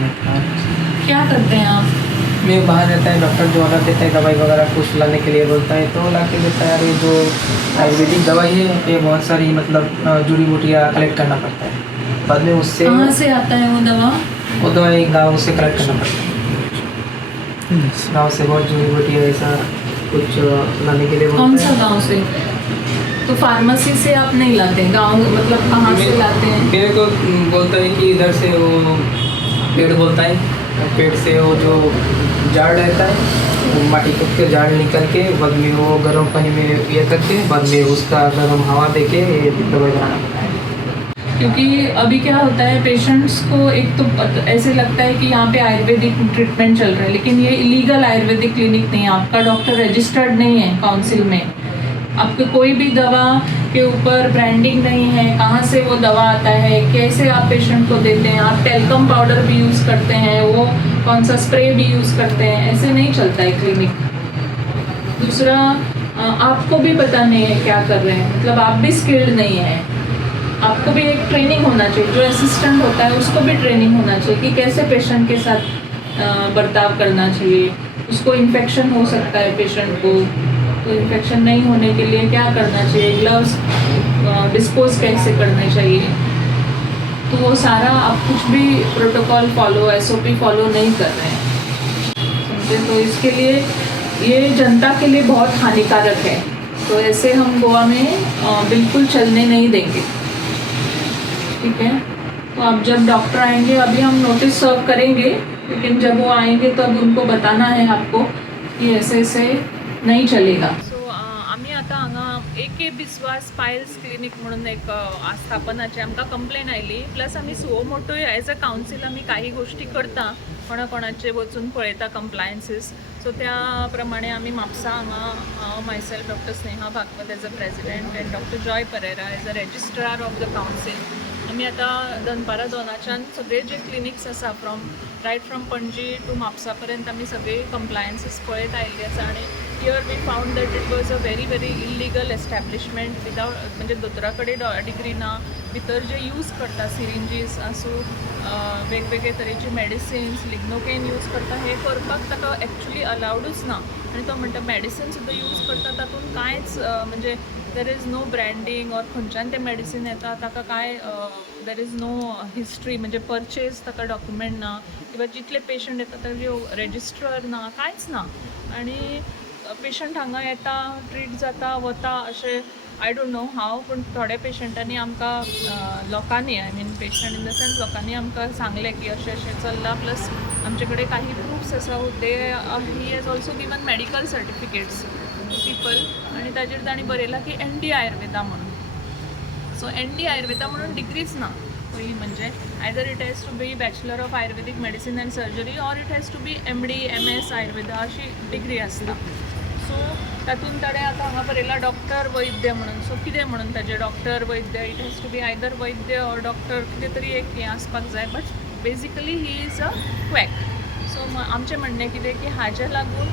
है। क्या करते हैं आप? मैं बाहर रहता है, डॉक्टर जो ऑर्डर देता है दवाई वगैरह कुछ लाने के लिए बोलता है तो ला के देता है। और ये जो आयुर्वेदिक दवाई है ये बहुत सारी मतलब जड़ी बूटियाँ कलेक्ट करना पड़ता है, बाद में उससे कहाँ से आता है वो दवा? वो दवाई गाँव से कलेक्ट करना पड़ता है। गाँव से बहुत जड़ी बूटियाँ ऐसा कुछ लाने के लिए कौन बोलता सा है। गांव से? तो फार्मेसी से आप नहीं लाते हैं? गांव मतलब कहाँ से लाते हैं? मेरे को बोलता है कि इधर से वो पेड़ बोलता है, पेड़ से वो जो झाड़ रहता है वो माटी कूट के झाड़ निकल के बाद में वो गर्म पानी में ये करके बाद में उसका गर्म हवा दे के दवाई बनाना पड़ता है। क्योंकि अभी क्या होता है, पेशेंट्स को एक तो ऐसे लगता है कि यहाँ पे आयुर्वेदिक ट्रीटमेंट चल रहा है, लेकिन ये इलीगल आयुर्वेदिक क्लिनिक नहीं है। आपका डॉक्टर रजिस्टर्ड नहीं है काउंसिल में। आपके कोई भी दवा के ऊपर ब्रांडिंग नहीं है, कहाँ से वो दवा आता है, कैसे आप पेशेंट को देते हैं। आप टेलकम पाउडर भी यूज़ करते हैं, वो कौन सा स्प्रे भी यूज़ करते हैं, ऐसे नहीं चलता है क्लिनिक। दूसरा, आपको भी पता नहीं है क्या कर रहे हैं, मतलब आप भी स्किल्ड नहीं है। आपको भी एक ट्रेनिंग होना चाहिए, जो असिस्टेंट होता है उसको भी ट्रेनिंग होना चाहिए कि कैसे पेशेंट के साथ बर्ताव करना चाहिए। उसको इन्फेक्शन हो सकता है पेशेंट को, तो इन्फेक्शन नहीं होने के लिए क्या करना चाहिए, ग्लव्स डिस्पोज कैसे करने चाहिए। तो वो सारा आप कुछ भी प्रोटोकॉल फॉलो, SOP फॉलो नहीं कर रहे हैं, समझे? तो इसके लिए ये जनता के लिए बहुत हानिकारक है। तो ऐसे हम गोवा में बिल्कुल चलने नहीं देंगे, ठीक है? तो अब जब डॉक्टर आएंगे, अभी हम नोटिस सर्व करेंगे, लेकिन जब वो आएंगे तो अभी उनको बताना है आपको कि ऐसे ऐसे नहीं चलेगा। सो आम्ही आता हांगा AK बिस्वास पायल्स क्लिनिक म्हणून एक आस्थापनाची आमकां कंप्लेन आयली, प्लस आमी suo Moto as a council आमी काही गोष्टी करता, कोणाकोणाचे वचून पळयता कंप्लायन्सीस. सो त्या प्रमाणे आमी म्हापसा हांगा myself doctor Sneha Bhagwat as a president and doctor Joy Pereira as a registrar of the council. आमी आतां दनपारा दोनाच्यान सगळे जे क्लिनिक्स आसा right from Panaji to Mapusa पर्यंत आमी सगळे कंप्लायन्सीस पळयत आयिल्ली आसा. आणि here we found that it was a very illegal establishment without, म्हणजे दोतोरा कडेन डिग्री ना, भितर जे यूज करता सिरिंजीस आसूं, वेगवेगळे तरेची मेडिसिन्स, लिग्नोकेन यूज करता, हे करपाक ताका एक्चुली अलाउडूच ना. आणि तो म्हणटा मेडिसीन सुद्दां यूज करता तातूंत कांयच म्हणजे there is no branding or खंयच्यान तें मेडिसीन येता ताका काय देर इज नो हिस्ट्री, म्हणजे परचेज ताका डॉक्युमेंट ना, किंवा जितले पेशंट येता ताजे रजिस्टर ना, कांयच ना. आणि पेशंट हांगा येता, ट्रीट जाता, वता अशें आय डोंट नो हाव, पूण थोड्या पेशंटांनी आमकां लोकांनी, I mean patient in the sense लोकांनी आमकां सांगलें की अशें अशें चल्लां. प्लस आमचे कडेन काही प्रूफ्स आसा, they he has also given medical certificates people, आणि ताजेर तांणी बरयलां की ND आयुर्वेदा म्हणून. सो ND आयुर्वेदा म्हणून डिग्रीच ना पयलीं, म्हणजे either it has to be bachelor of Ayurvedic medicine and surgery or it has to be MD MS Ayurveda अशी डिग्री आसता. सो तातूंत ताणें आतां हांगा बरयलां डॉक्टर वैद्य म्हणून. सो कितें म्हणून ताजें डॉक्टर वैद्य, it has to be either वैद्य ऑर डॉक्टर, कितें तरी एक हें आसपाक जाय, but basically he is a quack. So आमचें म्हणणें कितें की हाजे लागून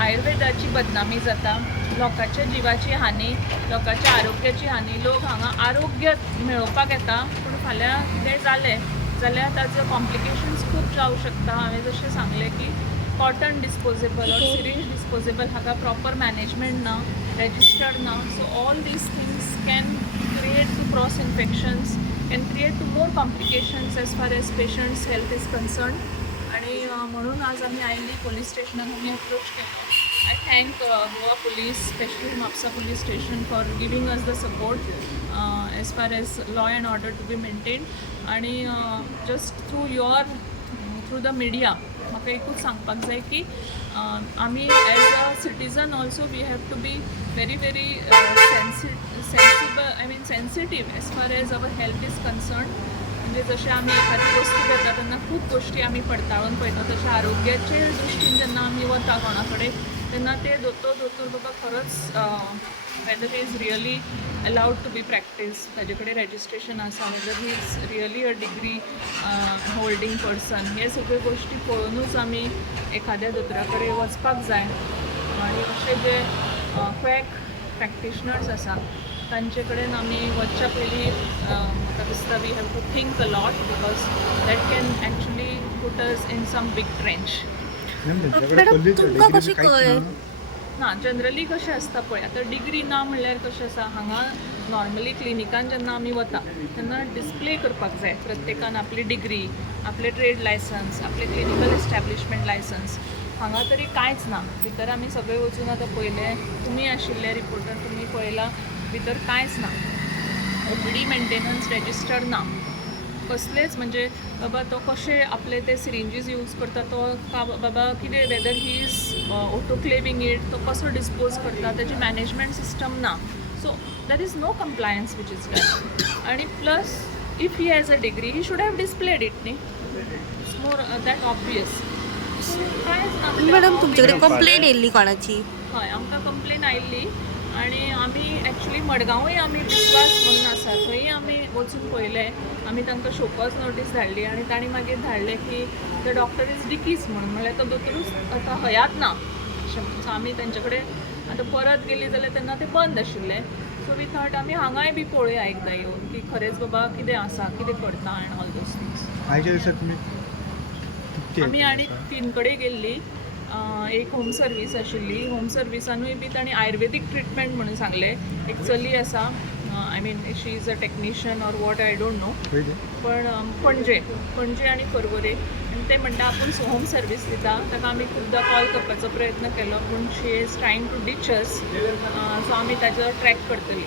आयुर्वेदाची बदनामी जाता, लोकांच्या जिवाची हानी, लोकांच्या आरोग्याची हानी. लोक हांगा आरोग्य मेळोवपाक येता, पूण फाल्यां कितें जालें जाल्यार ताचो कॉम्प्लिकेशन्स खूब जावं शकता. हांवें जशें सांगलें की cotton disposable or syringe disposable हाका प्रॉपर मॅनेजमेंट ना, रजिस्टर्ड ना. So all these things can create to cross infections, can create to more complications as far as patients health is concern. आणि म्हणून आज आम्ही आयिल्ली पोलीस स्टेशनान आम्ही अप्रोच केलो. I thank Goa police, specially Mapusa police station, for giving us the support as far as law and order to be maintain. आणि just through the media म्हाका एकूच सांगपाक जाय की आमी as a citizen also we have to be very sensitive as far as our health is concern. म्हणजे जसे आम्ही एखादी वस्तू घेता तेन्ना खूब गोष्टी आमी पडताळून पळयता, तशें आरोग्याचे दृश्टीन जेन्ना आमी वता कोणा कडेन तेन्ना ते दोतोर बाबा खरोच whether he is really allowed to be practice, ताजे कडेन रजिस्ट्रेशन आसा, whether he is really a degree holding person, हे सगळ्यो गोष्टी पळोवनूच आमी एखाद्या दोतोरा कडेन वचपाक जाय. आणि अशे जे क्वॅक प्रॅक्टिशनर्स आसा तांचे कडेन आमी वचच्या पयलीं म्हाका दिसता we have to think a lot, because that can actually put doctors in some big trench. Madam तुमकां कशें कळ्ळें? ना जनरली कशें आसता पळय आतां डिग्री ना म्हणल्यार कशें आसा हांगा नॉर्मली क्लिनिकान जेन्ना आमी वता तेन्ना डिस्प्ले करपाक जाय प्रत्येकान आपली डिग्री, आपले ट्रेड लायसन्स, आपले क्लिनिकल एस्टॅब्लिशमेंट लायसन्स. हांगा तरी कांयच ना. भितर आमी सगळे वचून आतां पयलें, तुमी आशिल्ले रिपोर्टर, तुमी पळयलां भितर कांयच ना. ओपीडी मेंटेनन्स रजिस्टर ना. कसलेच म्हणजे बाबा तो कशें आपले ते सिरिंजीस यूज करता तो बाबा कितें whether he is autoclaving it तो कसो डिस्पोज करता तेजी मॅनेजमेंट सिस्टम ना. So that is no compliance which is done. आणि plus if he has a degree he should have displayed it न्ही. It's more that obvious. कांयच ना. Madam तुमचे कडेन कंप्लेन येयल्ली कोणाची? हय आमकां कंप्लेन आयिल्ली आणि आमी एक्चुली मडगांवूय आमी विश्वास म्हणून आसा थंय आमी वचून पळयलें. आमी तांकां शोकॉज नोटीस धाडली आणि तांणी मागीर धाडलें की द डॉक्टर इज डिकीज म्हणून. म्हळ्यार तो दोतोरूच आतां हयात ना. सो आमी तेंचे कडेन आतां परत गेली जाल्यार तेन्ना तें बंद आशिल्लें. सो वी थॉट आमी हांगाय बी पळोवया एकदां येवन की खरेंच बाबा कितें आसा, कितें करता एंड ऑल दोज थिंग्स. आयच्या दिसाक तुमी आमी आनी 3 कडेन गेल्ली. एक होम सर्वीस आशिल्ली. होम सर्विसानूय बी तांणी आयुर्वेदीक ट्रिटमेंट म्हणून सांगलें. एक चली आसा, I mean she is a technician or what I don't know, पण पणजे आनी पर्वरे. आनी ते म्हणटा आपूण होम सर्वीस दिता. ताका आमी खुबदां कॉल करपाचो प्रयत्न केलो पूण she is trying to ditch us. So आमी ताचो ट्रॅक करतली.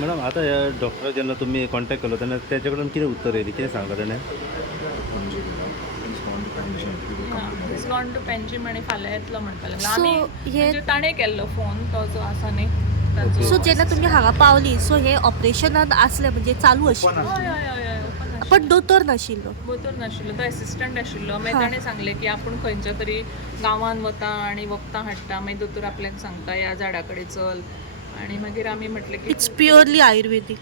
मॅडम आता ह्या डॉक्टर जेन्ना तुमी कॉन्टॅक्ट केलो तेन्ना तेजे कडून कितें उत्तर येयली, कितें सांगलें ताणें? इज गॉन टू पेंजीम आनी फाल्यां येतलो म्हणपाक लागलो. So, आमी हे- म्हणजे ताणें केल्लो फोन तो जो आसा न्ही ताचो. सो जेन्ना तुमी हांगा पावली सो हे ऑपरेशनान आसलें म्हणजे चालू आशिल्लें हय हय हय हय ओपन आशिल्लो. पण दोतोर नाशिल्लो. दोतोर नाशिल्लो, तो एसिस्टंट आशिल्लो. मागीर हा. ताणें सांगलें की आपूण खंयच्या तरी गांवान वता आनी वखदां हाडटा. मागीर दोतोर आपल्याक सांगता ह्या झाडा कडेन चल. आनी मागीर आमी म्हटलें की it's purely Ayurvedic.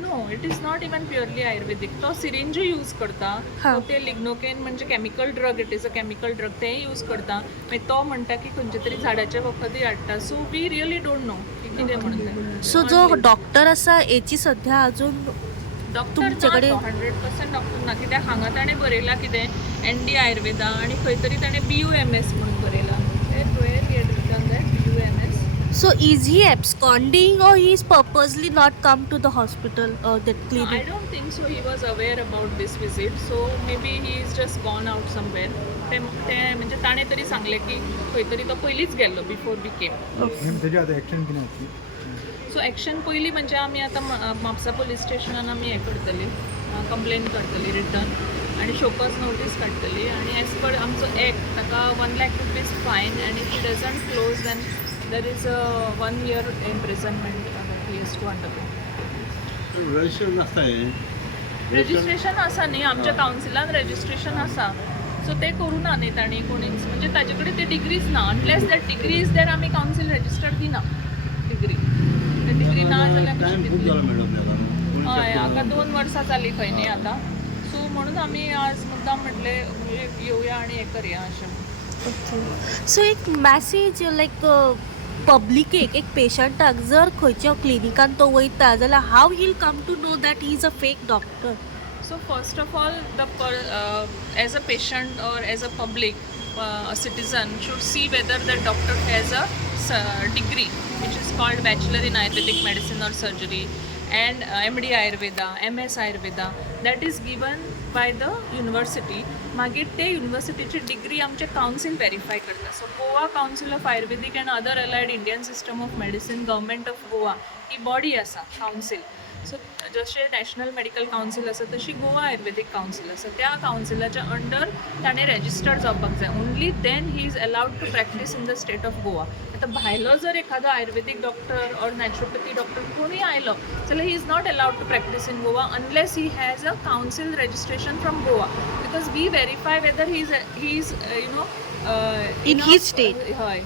No it is not even purely Ayurvedic. तो सिरिंज यूज करता. हा. तो ते लिग्नोकेन म्हणजे chemical drug, it is a chemical drug, तेंय यूज करता. मागीर तो म्हणटा की खंयचे तरी झाडाचे वखदूय हाडटा. So we really don't know की कितें म्हणून तें. सो जो डॉक्टर आसा हेची सध्या अजून डॉक्टर तुमचे ना कडेन- तो 100% डॉक्टर ना. कित्याक हांगा ताणें बरयलां कितें ND आयुर्वेदा आनी खंय तरी ताणें BUMS म्हणून बरयलां. Where he had written that BUMS. So is he absconding or he is purposely not come to the hospital or that No, I clinic? don't think so. He was aware about this visit, so maybe he is just gone out somewhere. ते म्हणजे ताणें तरी सांगलें की खंय तरी तो पयलींच गेल्लो बिफोर वी केम. मॅम तेजी आतां एक्शन कितें आसली? सो एक्शन पयलीं म्हणजे आमी आतां म्हापसा पुलीस स्टेशनान आमी हें करतली, कंप्लेन करतली रिटर्न आनी शोकॉज नोटीस काडटली. आनी एज पर आमचो एक्ट ताका 1 lakh rupees फायन आनी if he doesn't close then there is a 1 year imprisonment that he has to undergo. Register आसता हें रजिस्ट्रेशन आसा न्ही आमच्या कावन्सिलान रजिस्ट्रेशन आसा. सो ते करूं ना न्ही तांणी कोणीच. म्हणजे ताजे कडेन ती डिग्रीच ना. Unless that degree is there आमी कावन्सील रजिस्टर दिना डिग्री. ते डिग्री ना जाल्यार कशी टायम खूब दितली? जालो मॅडम ताका. हय हाका 2 वर्सां जालीं खंय न्ही आतां. सो म्हणून आमी आज मुद्दाम म्हटलें म्हणजे येवया आनी हें करया अशें. सो एक मॅसेज लायक पब्लिकेक एक पेशंटाक जर खंयच्या क्लिनिकान तो वयता जाल्यार how we'll come to know that he is a fake doctor? So first of all, as a patient or as a public, a citizen should see whether the doctor has a degree which is called Bachelor in Ayurvedic Medicine or Surgery and MD Ayurveda, MS Ayurveda that is given by the university. मागीर ते युनिवर्सिटीची degree आमचे council verify करता. So Goa council of Ayurvedic and other allied Indian system of medicine government of Goa he body आसा council. So जशें national medical council आसा तशी गोवा आयुर्वेदीक council आसा. त्या कावन्सिलाच्या अंडर ताणें रजिस्टर्ड जावपाक जाय. Only then he is allowed to practice in the state of Goa. आतां भायलो जर एखादो Ayurvedic doctor or naturopathy doctor कोणूय आयलो जाल्यार he is not allowed to practice in Goa unless he has a council registration from Goa. Because we verify whether he is you know In his state. हय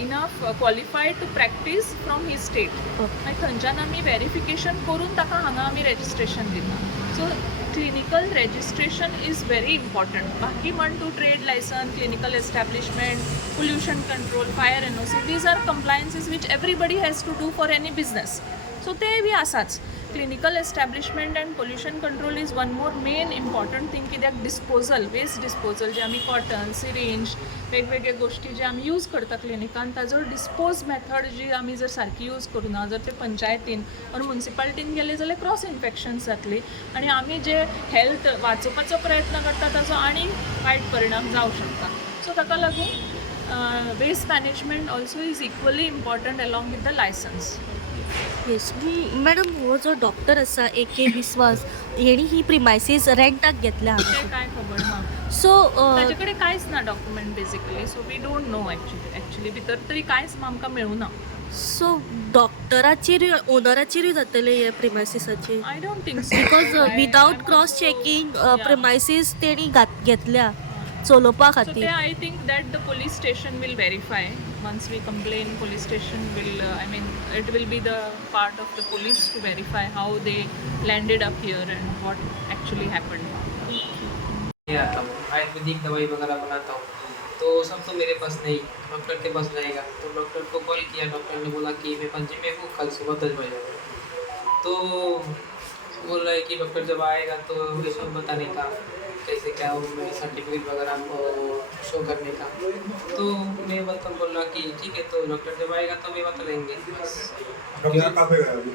enough qualified to practice from he state. मागीर थंयच्यान आमी verification करून ताका हांगा आमी registration दिता. So clinical registration is very important. बाकी म्हण to trade licence, clinical establishment, pollution control, fire NOC, these are compliances which everybody has to do for any business. So ते बी आसाच. Clinical establishment and pollution control is one more main important thing कित्याक disposal waste disposal जे आमी cotton syringe वेगवेगळे गोष्टी जे आमी यूज करता क्लिनिकान ताजो डिस्पोज मेथड जी आमी जर सारकी यूज करूना जर ते पंचायतीन और म्युनिसिपालिटीन गेले जाल्यार क्रॉस इन्फेक्शन्स जातली आनी आमी जे हेल्थ वाचोवपाचो प्रयत्न करता ताजो आनी वायट परिणाम जावंक शकता सो ताका लागून waste management also is equally important along with the licence yes madam हो जो डॉक्टर आसा AK विस्वास हेणी ही प्रिमायसीस रेंटाक घेतल्या ते काय खबर ना सो ताजे कडेन कांयच ना document basically so we don't know actually भितर तरी कांयच आमकां मेळूना सो डॉक्टराचेर ओनराचेरूय जातले हे प्रिमायसिसाचे I don't think so because without cross checking premises तेणी घेतल्या चलोवपा So खातीर there, I think that the police station will verify. Once we complain, police station will, it will be the part of the police to verify how they landed up here and what actually happened. मैं आता हूँ आयुर्वेदिक दवाई वगैरह बनाता हूँ तो सब तो मेरे पास नहीं डॉक्टर के पास जाएगा तो डॉक्टर को कॉल किया डॉक्टर ने बोला कि मैं पणजी में हूँ कल सुबह 10 बजे तो बोल रहा है कि डॉक्टर जब आएगा तो ये सब बताने का कैसे क्या हो मेरी सर्टिफिकेट वगैरह को शो करने का तो मैं बोल रहा कि ठीक है तो डॉक्टर जब आएगा तो मैं बता देंगे बस डॉक्टर कहाँ पे गया अभी?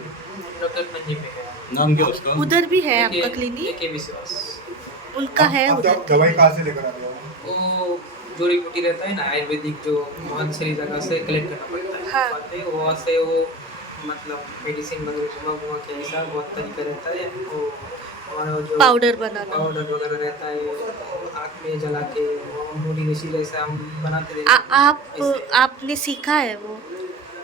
डॉक्टर पणजी में गया नाम क्या उसका? उधर भी है आपका क्लिनिक AK विश्वास उनका है आप उधर दवाई कहाँ से लेकर आ रहे हो? वो जोड़ी बूटी रहता है ना आयुर्वेदिक जो बहुत सारी जगह से कलेक्ट करना पड़ता है हाँ। बात है वहाँ से वो मतलब मेडिसिन वगैरह घुमा के ऐसा बहुत तरीका रहता है वो और जो पाउडर बनाना पाउडर वगैरह रहता है आँख में जला के मूली रशील ऐसा हम बनाते रहते हैं आप आपने सीखा है वो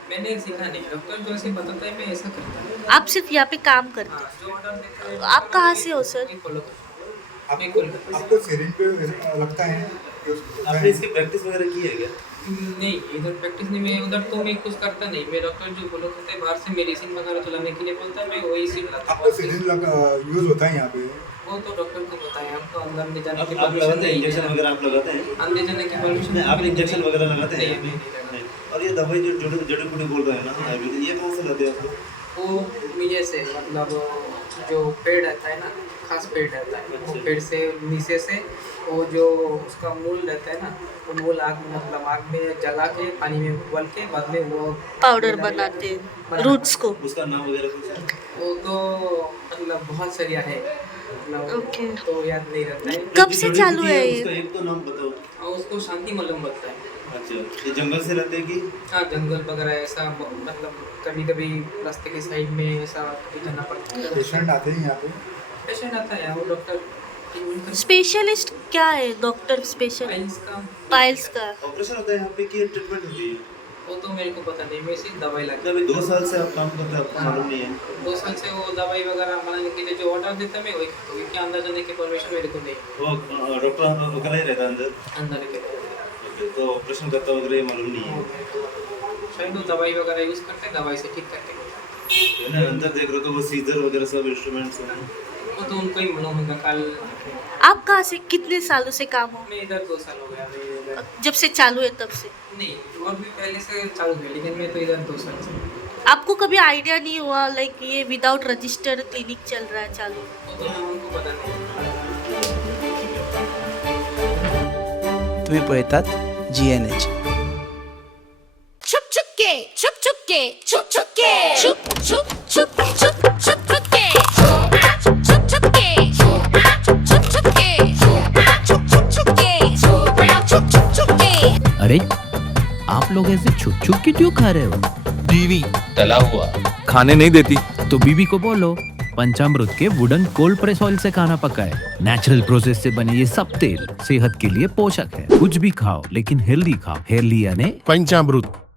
मैंने सीखा नहीं डॉक्टर जो ऐसे बताता है मैं ऐसा करता हूँ आप सिर्फ यहाँ पे काम करते हाँ जो ऑर्डर देता है आप कहाँ से हो सर? मैं follow करता हूँ। मैं आपको कोलकाता से। आपको सिरिंज पे लगता है कि उसको- आपने इसकी प्रैक्टिस वगैरह की है क्या? नहीं इधर प्रैक्टिस नहीं मैं उधर तो मैं कुछ करता नहीं मैं डॉक्टर जो बोलो होते हैं बाहर से मेडिसिन वगैरह तो लाने के लिए बोलता है मैं वही सीख लाता आपको हूँ सिरिंज यूज होता है यहाँ पे वो तो डॉक्टर को पता है हमको अंदर में जाने की आप परमिशन लगाते हैं नहीं इंजेक्शन है वगैरह आप लगाते हैं? अंदर जाने की परमिशन नहीं, आप इंजेक्शन वगैरह लगाते हैं? नहीं लगाते। नहीं। और ये दवाई जो जड़ी बूटी बोल रहे हैं ना आयुर्वेदिक ये कौन से लाते हैं आपको? वो नीचे से मतलब जो पेड़ रहता है ना खास पेड़ रहता है वो पेड़ से नीचे से वो जो उसका मूल रहता है ना वो मूल आग में मतलब आग में जला के पानी में उबल के बाद में वो पाउडर बनाते हैं रूट्स को उसका नाम वगैरह कुछ है? वो तो मतलब बहुत सारिया है मतलब ओके तो याद नहीं रहता है कब से जड़ी चालू बूटी है उसका ये एक तो नाम बताओ। और उसको शांति मलहम बोलता है अच्छा ये जंगल से रहते हैं कि? हाँ जंगल वगैरह ऐसा मतलब कभी कभी रास्ते के साइड में ऐसा कभी जाना पड़ता है पेशेंट आते हैं यहाँ पे पेशेंट आता है वो डॉक्टर स्पेशलिस्ट क्या है डॉक्टर स्पेशल फाइल्स का पाइल्स का ऑपरेशन होता है यहाँ पे कि ट्रीटमेंट होती है? वो तो मेरे को पता नहीं मैं सिर्फ दवाई तो लगा अभी 2 साल से आप काम करते हैं आपको मालूम नहीं है? 2 साल से वो दवाई वगैरह बनाने के लिए जो ऑर्डर देता है मैं वही करता हूँ क्योंकि अंदर जाने की परमिशन मेरे को नहीं वो डॉक्टर वगैरह ही रहता है अंदर? अंदर के ओके, तो ऑपरेशन करता वगैरह ये मालूम नहीं है? शायद वो दवाई वगैरह यूज़ करते हैं दवाई से ठीक करके बोलता है। ना अंदर देख रहे हो तो वो सीजर वगैरह सब इंस्ट्रूमेंट्स हैं। वो तो उनको ही मालूम होगा कल आप कहाँ से कितने सालों से काम हो मैं इधर 2 साल हो गया मैं इधर जब से चालू है तब से नहीं और भी पहले से चालू है लेकिन मैं तो इधर 2 साल से आपको कभी आइडिया नहीं हुआ लाइक ये विदाउट रजिस्टर्ड क्लिनिक चल रहा है चालू वो तो हमको पता नहीं तुम्ही पळतात GNH छुप छुप के छुप छुप के छुप छुप के छुप छुप छुप छुप छुप छुप के छुप छुप छुप के छुप छुप के छुप छुप छुप के छुप छुप छुप के अरे आप लोग ऐसे छुप छुप के क्यों खा रहे हो? बीवी तला हुआ खाने नहीं देती तो बीबी को बोलो पंचामृत के वुडन कोल्ड प्रेस ऑयल से खाना पकाए। नेचुरल प्रोसेस से बने ये सब तेल सेहत के लिए पोषक है। कुछ भी खाओ लेकिन हेल्दी खाओ। हेल्दी यानी पंचामृत